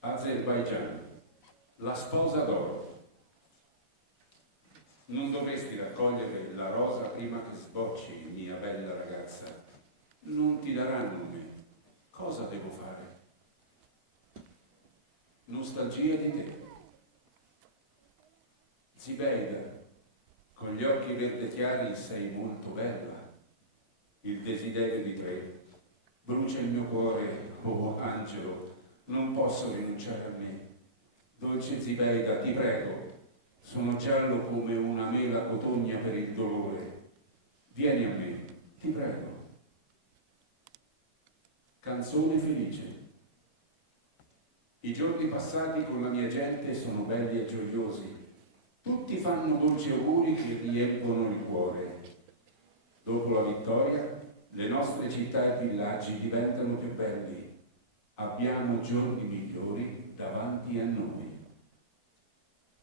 Azerbaigian, la sposa d'oro. Non dovresti raccogliere la rosa prima che sbocci, mia bella ragazza. Non ti daranno me. Cosa devo fare? Nostalgia di te. Zibeida, con gli occhi verde chiari sei molto bella. Il desiderio di te brucia il mio cuore, oh angelo. Non posso rinunciare a me. Dolce Zibeida, ti prego, sono giallo come una mela cotogna per il dolore. Vieni a me, ti prego. Canzone felice. I giorni passati con la mia gente sono belli e gioiosi. Tutti fanno dolci auguri che riempiono il cuore. Dopo la vittoria, le nostre città e villaggi diventano più belli. Abbiamo giorni migliori davanti a noi.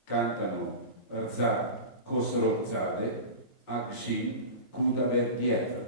Cantano Rza Khosrowzade, Akshin Kudaberdiev.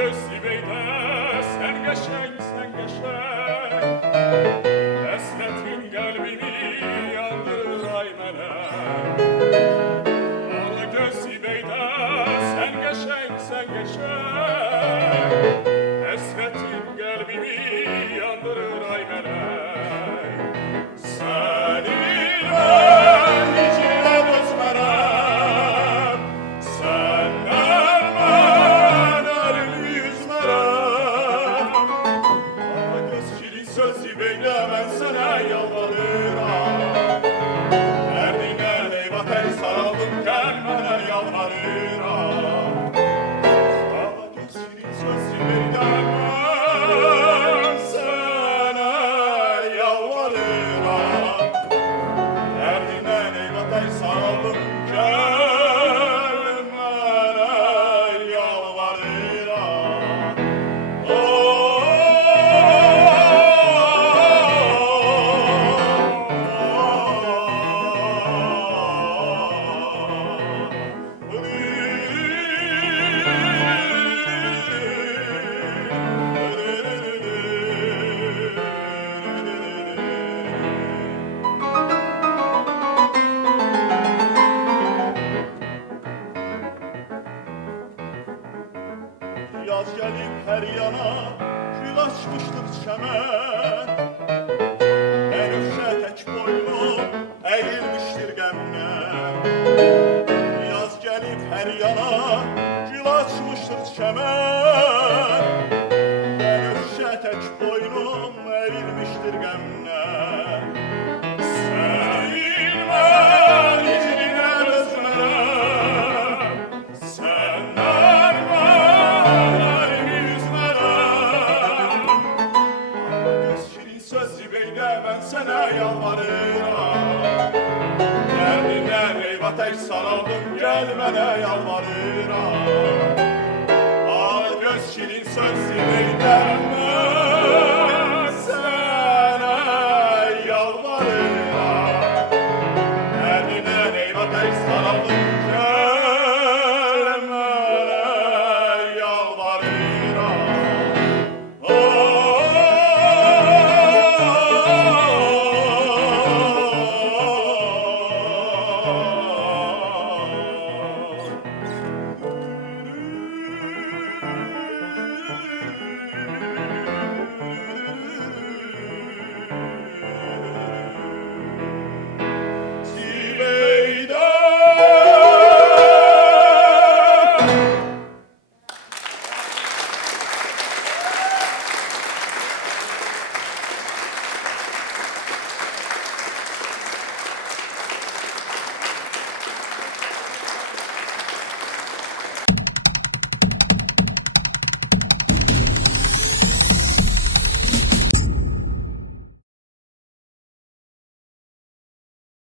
göz Zibeyde, sen geçen, sen geçen. Esnetin kalbimi yandırır ay melek. Ala göz Zibeyde, sen geçen, sen geçen. Esnetin kalbimi yandırır ay melek. Seninle hicre dözmerem, senden ben elin yüzmerem. Ama göz şirin söz Zibeyde, ben sana yalvarıram. Derdine eyvah el saraldım, gelmene yalvarıram. Ama göz şirin söz Zibeyde, ben sana yalvarıram. Derdine eyvah el saraldım, gelmene yalvarıram. Yaz gelip her yana gül açmıştır çemen. Menüşe tek boynum eğilmiştir gemden. Yaz gelip her yana gül açmıştır çemen. Menüşe tek boynum eğilmiştir gemden. Sevilme hicrine bezmerem, senden ben yüzmerem. Göz şirin söz Zibeyde, ben sana yalvarıram. Derdine eyvah tek saraldım, gelmene yalvarıram. Al göz şirin söz